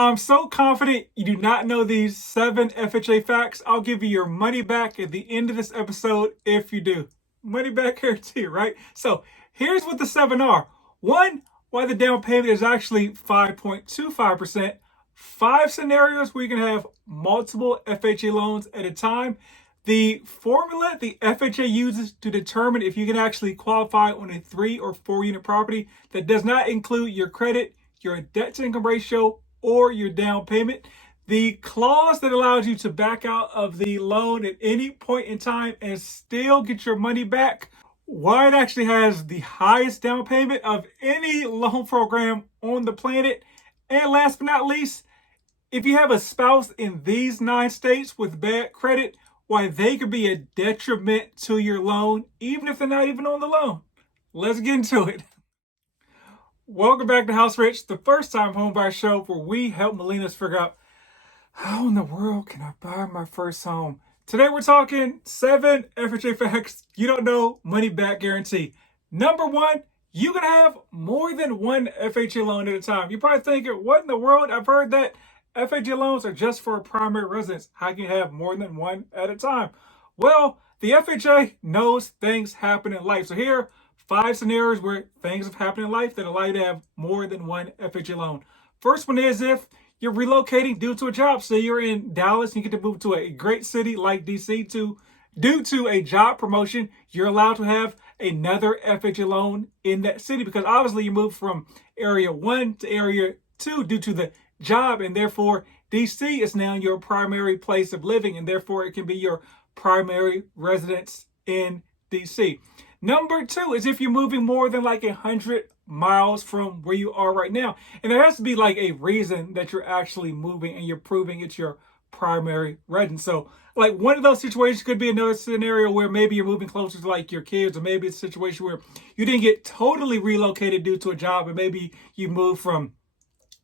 I'm so confident you do not know these 7 FHA facts. I'll give you your money back at the end of this episode if you do. Money back guarantee, right? So here's what the 7 are. 1, why the down payment is actually 5.25%. 5 scenarios where you can have multiple FHA loans at a time. The formula the FHA uses to determine if you can actually qualify on a 3 or 4 unit property that does not include your credit, your debt to income ratio, or your down payment. The clause that allows you to back out of the loan at any point in time and still get your money back. Why it actually has the highest down payment of any loan program on the planet. And last but not least, if you have a spouse in these 9 states with bad credit, why they could be a detriment to your loan, even if they're not even on the loan. Let's get into it. Welcome back to House Rich, the first time homebuyer show where we help millennials figure out how in the world can I buy my first home. Today we're talking 7 FHA facts you don't know, money back guarantee. Number 1, you can have more than 1 FHA loan at a time. You're probably thinking, what in the world? I've heard that FHA loans are just for a primary residence. How can you have more than 1 at a time? Well, the FHA knows things happen in life. So here are 5 scenarios where things have happened in life that allow you to have more than 1 FHA loan. First one is if you're relocating due to a job. Say you're in Dallas and you get to move to a great city like DC due to a job promotion, you're allowed to have another FHA loan in that city because obviously you moved from area 1 to area 2 due to the job, and therefore DC is now your primary place of living, and therefore it can be your primary residence in DC. Number 2 is if you're moving more than like 100 miles from where you are right now. And there has to be like a reason that you're actually moving and you're proving it's your primary residence. So like one of those situations could be another scenario where maybe you're moving closer to like your kids, or maybe it's a situation where you didn't get totally relocated due to a job, and maybe you moved from,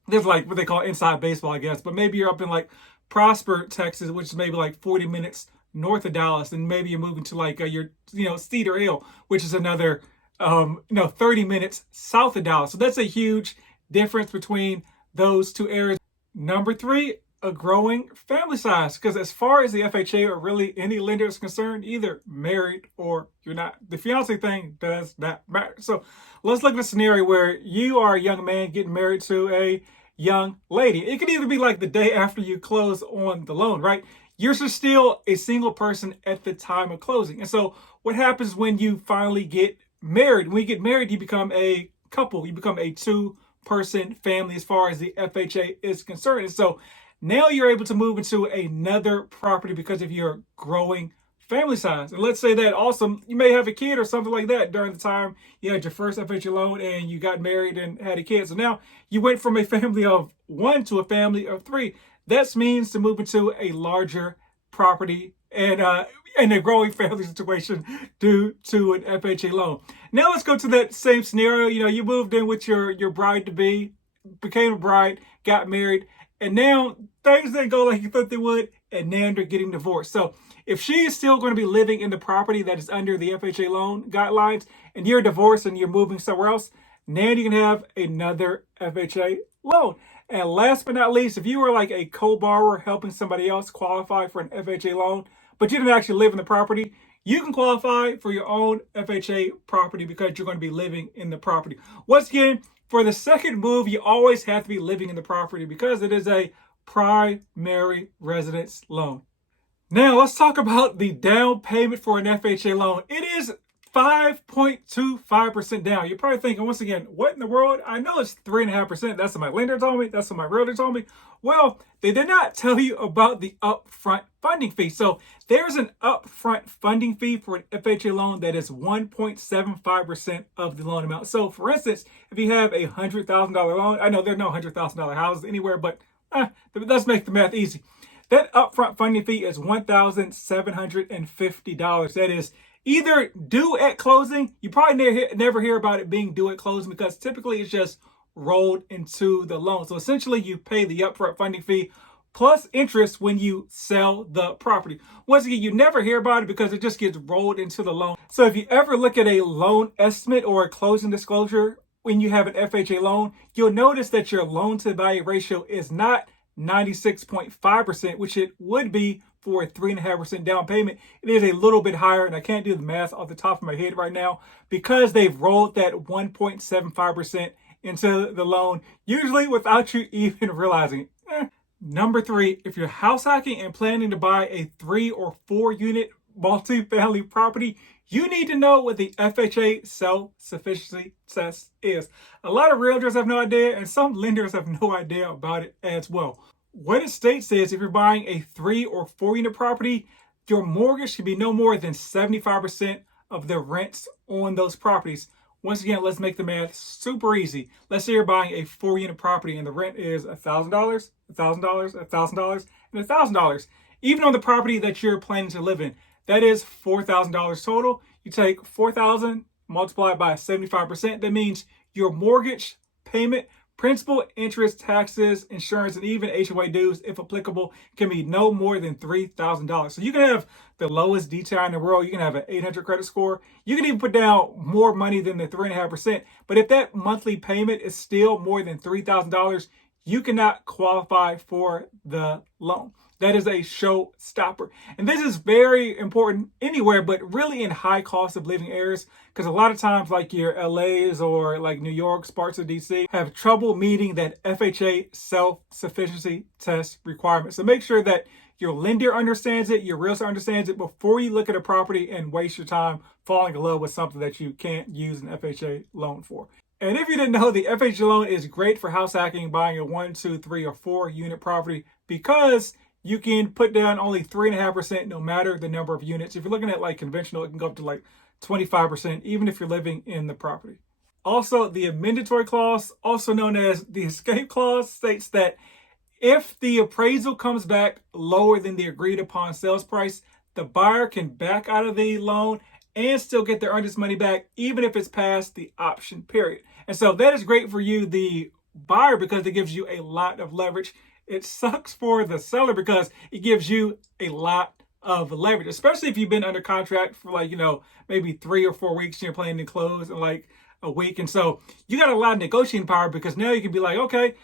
there's like what they call inside baseball, I guess, but maybe you're up in like Prosper, Texas, which is maybe like 40 minutes north of Dallas, and maybe you're moving to like your Cedar Hill, which is another 30 minutes south of Dallas. So that's a huge difference between those 2 areas. Number 3, a growing family size, because as far as the FHA or really any lender is concerned, either married or you're not. The fiance thing does not matter. So let's look at a scenario where you are a young man getting married to a young lady. It could either be like the day after you close on the loan, right? You're still a single person at the time of closing. And so what happens when you finally get married? When you get married, you become a couple. You become a 2-person family as far as the FHA is concerned. And so now you're able to move into another property because of your growing family size. And let's say that also you may have a kid or something like that during the time you had your first FHA loan and you got married and had a kid. So now you went from a family of 1 to a family of 3. That means to move into a larger property and a growing family situation due to an FHA loan. Now let's go to that same scenario. You moved in with your bride-to-be, became a bride, got married, and now things didn't go like you thought they would, and now they're getting divorced. So if she is still going to be living in the property that is under the FHA loan guidelines, and you're divorced and you're moving somewhere else, now you can have another FHA loan. And last but not least, if you were like a co-borrower helping somebody else qualify for an FHA loan, but you didn't actually live in the property, you can qualify for your own FHA property because you're going to be living in the property. Once again, for the second move, you always have to be living in the property because it is a primary residence loan. Now, let's talk about the down payment for an FHA loan. It is 5.25% down. You're probably thinking, once again, what in the world? I know it's 3.5%. That's what my lender told me. That's what my realtor told me. Well, they did not tell you about the upfront funding fee. So there's an upfront funding fee for an FHA loan that is 1.75% of the loan amount. So for instance, if you have a $100,000 loan, I know there are no $100,000 houses anywhere, but let's make the math easy. That upfront funding fee is $1,750. That is either due at closing. You probably never hear about it being due at closing because typically it's just rolled into the loan. So essentially you pay the upfront funding fee plus interest when you sell the property. Once again, you never hear about it because it just gets rolled into the loan. So if you ever look at a loan estimate or a closing disclosure when you have an FHA loan, you'll notice that your loan to value ratio is not 96.5%, which it would be for a 3.5% down payment. It is a little bit higher, and I can't do the math off the top of my head right now because they've rolled that 1.75% into the loan, usually without you even realizing it. Number 3, if you're house hacking and planning to buy a 3 or 4 unit multifamily property, you need to know what the FHA self-sufficiency test is. A lot of realtors have no idea, and some lenders have no idea about it as well. What it states is if you're buying a 3 or 4 unit property, your mortgage should be no more than 75% of the rents on those properties. Once again, let's make the math super easy. Let's say you're buying a 4 unit property and the rent is $1,000, $1,000, $1,000, and $1,000. Even on the property that you're planning to live in, that is $4,000 total. You take $4,000 multiplied by 75%. That means your mortgage payment, principal, interest, taxes, insurance, and even HOA dues, if applicable, can be no more than $3,000. So you can have the lowest DTI in the world. You can have an 800 credit score. You can even put down more money than the 3.5%. But if that monthly payment is still more than $3,000, you cannot qualify for the loan. That is a showstopper. And this is very important anywhere, but really in high cost of living areas, because a lot of times like your LAs or like New York, parts of DC have trouble meeting that FHA self-sufficiency test requirement. So make sure that your lender understands it, your realtor understands it before you look at a property and waste your time falling in love with something that you can't use an FHA loan for. And if you didn't know, the FHA loan is great for house hacking, buying a 1, 2, 3, or 4 unit property because you can put down only 3.5% no matter the number of units. If you're looking at like conventional, it can go up to like 25%, even if you're living in the property. Also, the amendatory clause, also known as the escape clause, states that if the appraisal comes back lower than the agreed upon sales price, the buyer can back out of the loan and still get their earnest money back, even if it's past the option period. And so that is great for you, the buyer, because it gives you a lot of leverage. It sucks for the seller because it gives you a lot of leverage, especially if you've been under contract for like, maybe 3 or 4 weeks and you're planning to close in like a week. And so you got a lot of negotiating power because now you can be like, okay,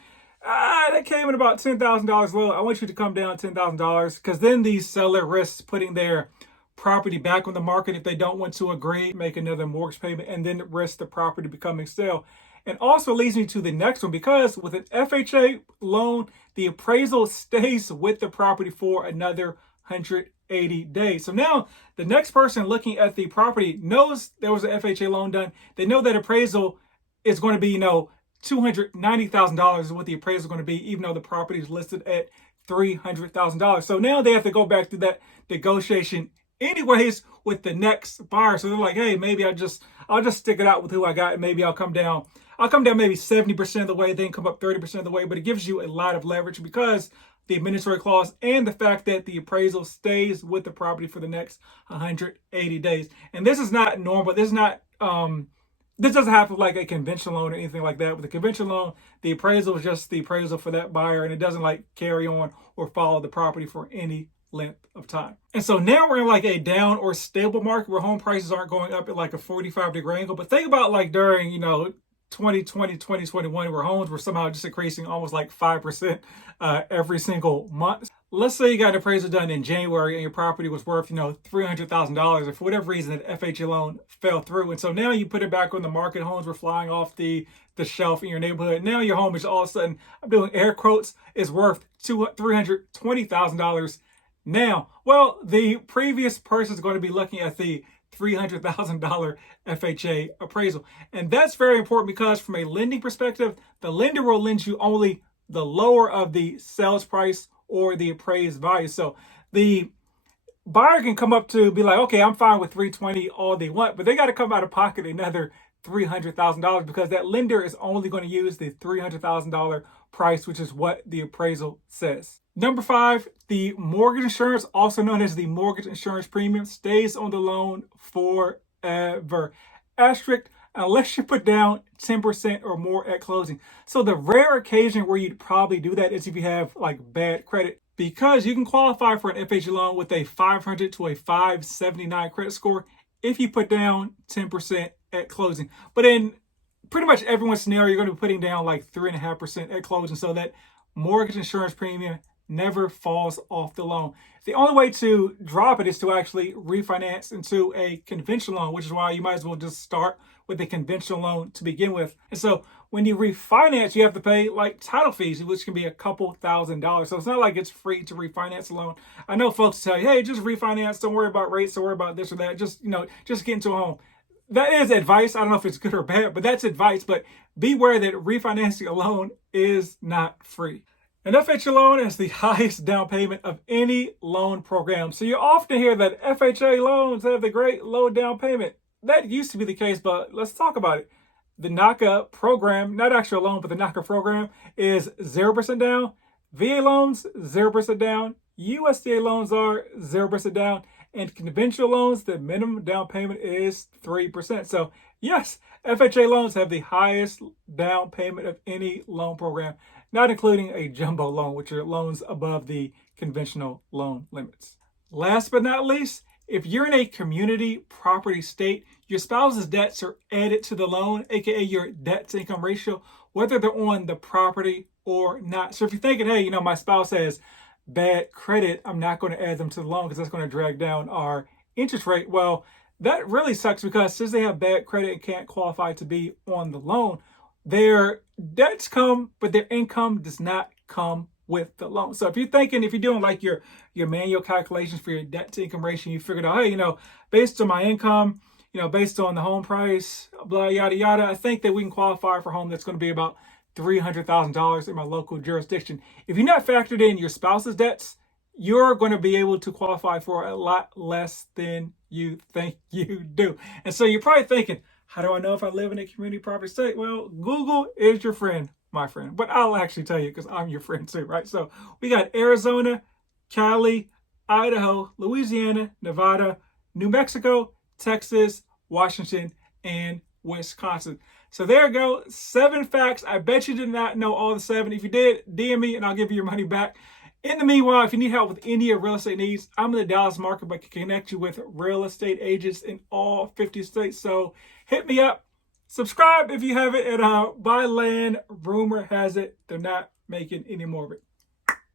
that came in about $10,000 low. I want you to come down $10,000 because then the seller risks putting their property back on the market if they don't want to agree, make another mortgage payment, and then risk the property becoming stale. And also leads me to the next one, because with an FHA loan, the appraisal stays with the property for another 180 days. So now the next person looking at the property knows there was an FHA loan done. They know that appraisal is going to be, $290,000 is what the appraisal is going to be, even though the property is listed at $300,000. So now they have to go back through that negotiation anyways with the next buyer. So they're like, hey, maybe I'll just stick it out with who I got, and maybe I'll come down maybe 70% of the way, then come up 30% of the way. But it gives you a lot of leverage because the amendatory clause and the fact that the appraisal stays with the property for the next 180 days. And this is not normal. This doesn't happen like a conventional loan or anything like that. With a conventional loan, the appraisal is just the appraisal for that buyer, and it doesn't like carry on or follow the property for any length of time. And so now we're in like a down or stable market where home prices aren't going up at like a 45-degree angle. But think about like during, 2020, 2021, where homes were somehow just increasing almost like 5% every single month. Let's say you got an appraisal done in January and your property was worth, $300,000, and for whatever reason that FHA loan fell through. And so now you put it back on the market, homes were flying off the shelf in your neighborhood. Now your home is all of a sudden, I'm doing air quotes, is worth $320,000 now. Well, the previous person is going to be looking at the $300,000 FHA appraisal. And that's very important because from a lending perspective, the lender will lend you only the lower of the sales price or the appraised value. So the buyer can come up to be like, okay, I'm fine with 320 all they want, but they got to come out of pocket another $300,000 because that lender is only going to use the $300,000 price, which is what the appraisal says. Number 5, the mortgage insurance, also known as the mortgage insurance premium, stays on the loan forever. Asterisk, unless you put down 10% or more at closing. So the rare occasion where you'd probably do that is if you have like bad credit, because you can qualify for an FHA loan with a 500 to a 579 credit score if you put down 10% at closing. But in pretty much everyone's scenario, you're going to be putting down like 3.5% at closing, so that mortgage insurance premium never falls off the loan. The only way to drop it is to actually refinance into a conventional loan, which is why you might as well just start with a conventional loan to begin with. And so when you refinance, you have to pay like title fees, which can be a couple $1,000s. So it's not like it's free to refinance a loan. I know folks tell you, hey, just refinance, don't worry about rates, don't worry about this or that, just get into a home. That is advice. I don't know if it's good or bad, but that's advice. But beware that refinancing a loan is not free. An FHA loan is the highest down payment of any loan program. So you often hear that FHA loans have the great low down payment. That used to be the case, but let's talk about it. The NACA program, not actually a loan, but the NACA program is 0% down. VA loans, 0% down. USDA loans are 0% down. And conventional loans, the minimum down payment is 3%. So yes, FHA loans have the highest down payment of any loan program, not including a jumbo loan, which are loans above the conventional loan limits. Last but not least, if you're in a community property state, your spouse's debts are added to the loan, aka your debt to income ratio, whether they're on the property or not. So if you're thinking, hey, my spouse has bad credit, I'm not going to add them to the loan because that's going to drag down our interest rate. Well, that really sucks, because since they have bad credit and can't qualify to be on the loan, their debts come, but their income does not come with the loan. So if you're doing like your manual calculations for your debt to income ratio, you figured out, hey, based on my income, based on the home price, blah, yada, yada, I think that we can qualify for a home that's going to be about $300,000 in my local jurisdiction. If you're not factored in your spouse's debts, you're going to be able to qualify for a lot less than you think you do. And so you're probably thinking, how do I know if I live in a community property state? Well, Google is your friend, my friend. But I'll actually tell you, because I'm your friend too, right? So we got Arizona, Cali, Idaho, Louisiana, Nevada, New Mexico, Texas, Washington, and Wisconsin. So there you go, 7 facts. I bet you did not know all the 7. If you did, DM me and I'll give you your money back. In the meanwhile, if you need help with any of your real estate needs, I'm in the Dallas market, but I can connect you with real estate agents in all 50 states. So hit me up. Subscribe if you haven't, and buy land. Rumor has it they're not making any more of it.